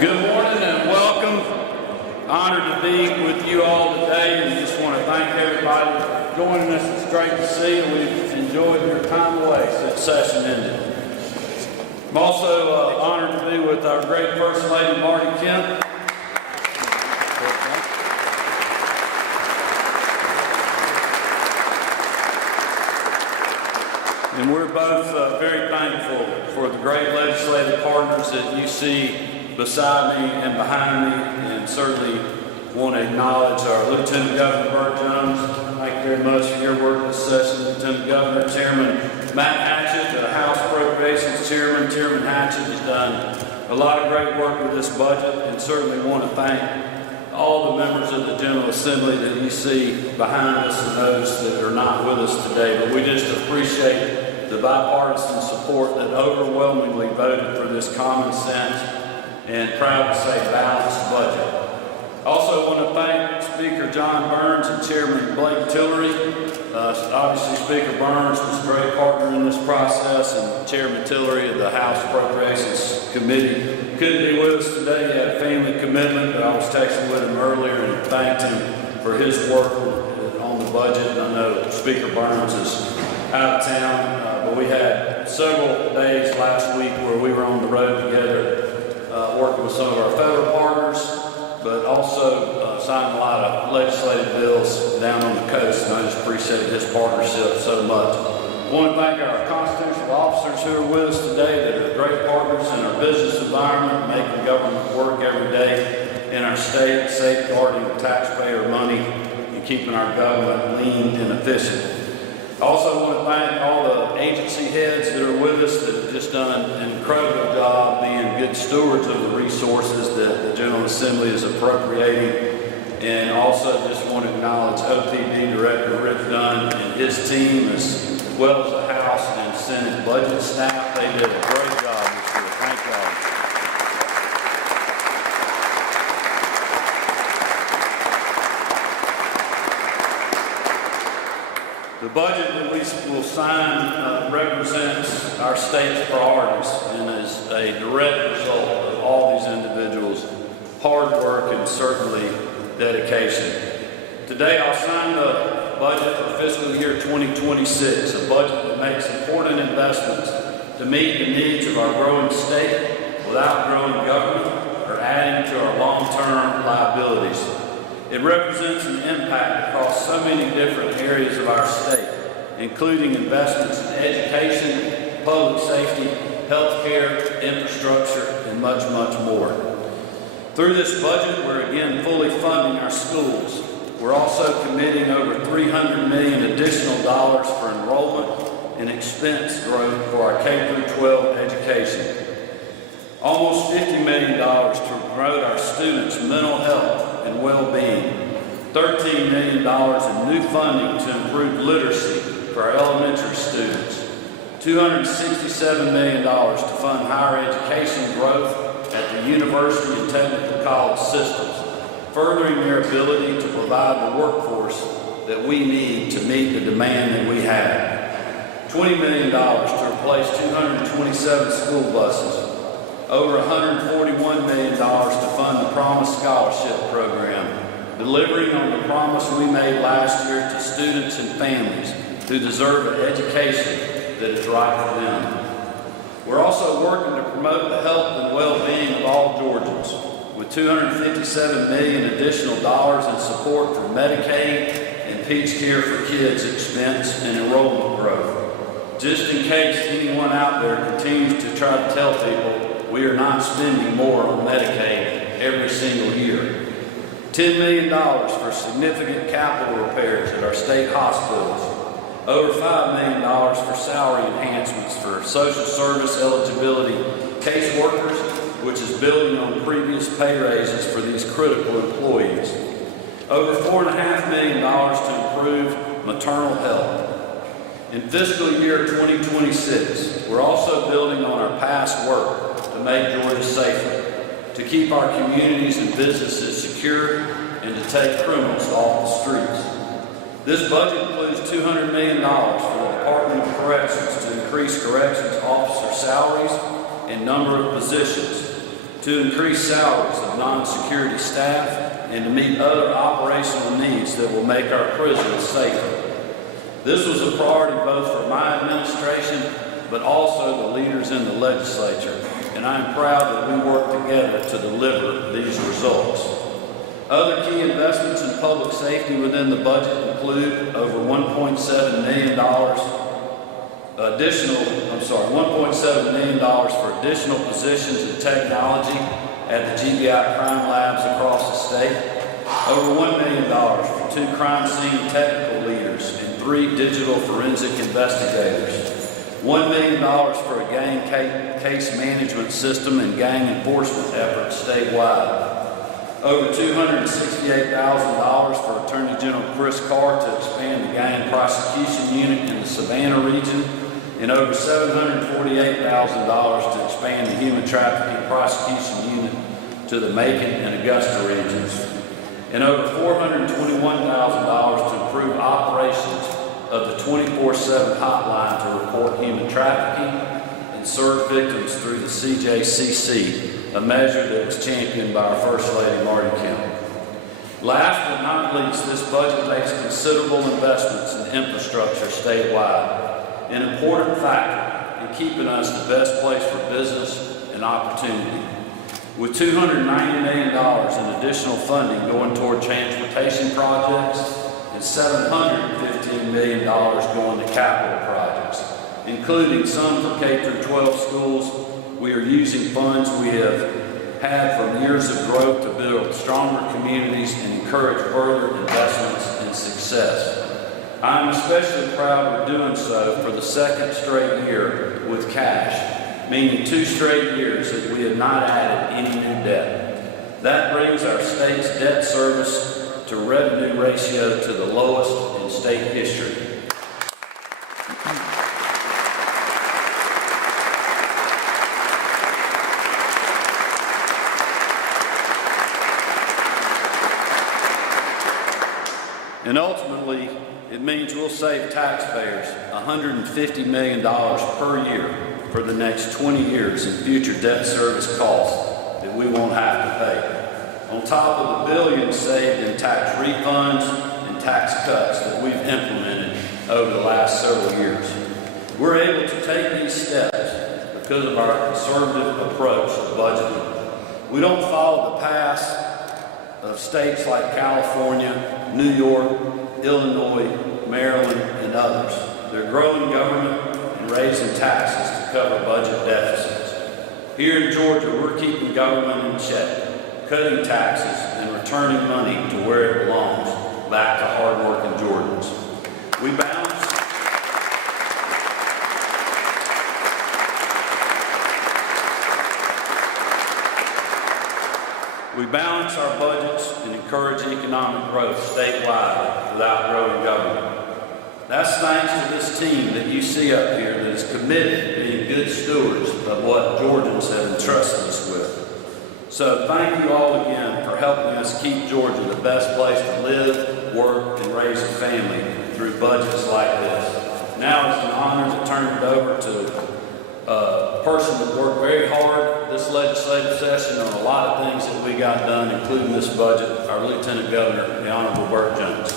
Good morning and welcome. Honored to be with you all today, and just want to thank everybody for joining us. It's great to see you. We've enjoyed your time away since session ended. I'm also honored to be with our great First Lady, Marty Kemp. And we're both very thankful for the great legislative partners that you see beside me and behind me, and certainly want to acknowledge our Lieutenant Governor Burt Jones. Thank you very much for your work this session. Lieutenant Governor, Chairman Matt Hatchett, the House Appropriations Chairman, Chairman Hatchett has done a lot of great work with this budget, and certainly want to thank all the members of the General Assembly that you see behind us and those that are not with us today. But we just appreciate the bipartisan support that overwhelmingly voted for this common sense and proud to say balanced budget. Also want to thank Speaker John Burns and Chairman Blake Tillery. Obviously Speaker Burns was a great partner in this process, and Chairman Tillery of the House Appropriations Committee couldn't be with us today. He had a family commitment, but I was texting with him earlier and thanked him for his work on the budget. And I know Speaker Burns is out of town, but we had several days last week where we were on the road together working with some of our federal partners, but also signing a lot of legislative bills down on the coast, and I just appreciate his partnership so much. I want to thank our constitutional officers who are with us today that are great partners in our business environment, making government work every day in our state, safeguarding taxpayer money and keeping our government lean and efficient. I also want to thank all the agency heads that are with us that have just done an incredible job being good stewards of the resources that the General Assembly is appropriating. And also just want to acknowledge OPD Director Rick Dunn and his team, as well as the House and Senate budget staff. They did a great job this year. Thank y'all. The budget that we will sign represents our state's priorities and is a direct result of all these individuals' hard work and certainly dedication. Today I'll sign the budget for fiscal year 2026, a budget that makes important investments to meet the needs of our growing state without growing government or adding to our long-term liabilities. It represents an impact across so many different areas of our state, including investments in education, public safety, healthcare, infrastructure, and much, much more. Through this budget, we're again fully funding our schools. We're also committing over $300 million additional dollars for enrollment and expense growth for our K-12 education. Almost $50 million to promote our students' mental health and well-being. $13 million in new funding to improve literacy for our elementary students. $267 million to fund higher education growth at the university and technical college systems, furthering their ability to provide the workforce that we need to meet the demand that we have. $20 million to replace 227 school buses. Over $141 million to fund the Promise Scholarship Program, delivering on the promise we made last year to students and families who deserve an education that is right for them. We're also working to promote the health and well-being of all Georgians, with $257 million additional dollars in support for Medicaid and Peach Care for Kids expense and enrollment growth. Just in case anyone out there continues to try to tell people we are not spending more on Medicaid every single year. $10 million for significant capital repairs at our state hospitals. Over $5 million for salary enhancements for social service eligibility caseworkers, which is building on previous pay raises for these critical employees. Over $4.5 million to improve maternal health. In fiscal year 2026, we're also building on our past work to make Georgia safer, to keep our communities and businesses secure, and to take criminals off the streets. This budget includes $200 million for the Department of Corrections to increase corrections officer salaries and number of positions, to increase salaries of non-security staff, and to meet other operational needs that will make our prisons safer. This was a priority both for my administration, but also the leaders in the legislature, and I am proud that we work together to deliver these results. Other key investments in public safety within the budget include over $1.7 million $1.7 million for additional positions in technology at the GBI crime labs across the state, over $1 million for 2 crime scene technical leaders and 3 digital forensic investigators, $1 million for a gang case management system and gang enforcement efforts statewide, over $268,000 for Attorney General Chris Carr to expand the gang prosecution unit in the Savannah region, and over $748,000 to expand the human trafficking prosecution unit to the Macon and Augusta regions, and over $421,000 to improve operations of the 24/7 hotline to report human trafficking and serve victims through the CJCC, a measure that was championed by our First Lady, Marty Kemp. Last but not least, this budget makes considerable investments in infrastructure statewide, an important factor in keeping us the best place for business and opportunity. With $290 million in additional funding going toward transportation projects and $715 million going to capital projects, including some for K-12 schools, we are using funds we have had from years of growth to build stronger communities and encourage further investments and success. I am especially proud we're doing so for the 2nd straight year with cash, meaning 2 straight years that we have not added any new debt. That brings our state's debt service to revenue ratio to the lowest in state history. And ultimately, it means we'll save taxpayers $150 million per year for the next 20 years in future debt service costs that we won't have to pay, on top of the billions saved in tax refunds and tax cuts that we've implemented over the last several years. We're able to take these steps because of our conservative approach to budgeting. We don't follow the path of states like California, New York, Illinois, Maryland, and others. They're growing government and raising taxes to cover budget deficits. Here in Georgia, we're keeping government in check, cutting taxes, and returning money to where it belongs, back to hardworking Georgians. We balance our budgets and encourage economic growth statewide without growing government. That's thanks to this team that you see up here that is committed to being good stewards of what Georgians have entrusted us with. So thank you all again for helping us keep Georgia the best place to live, work, and raise a family through budgets like this. Now it's an honor to turn it over to a person that worked very hard this legislative session on a lot of things that we got done, including this budget, our Lieutenant Governor, the Honorable Burt Jones.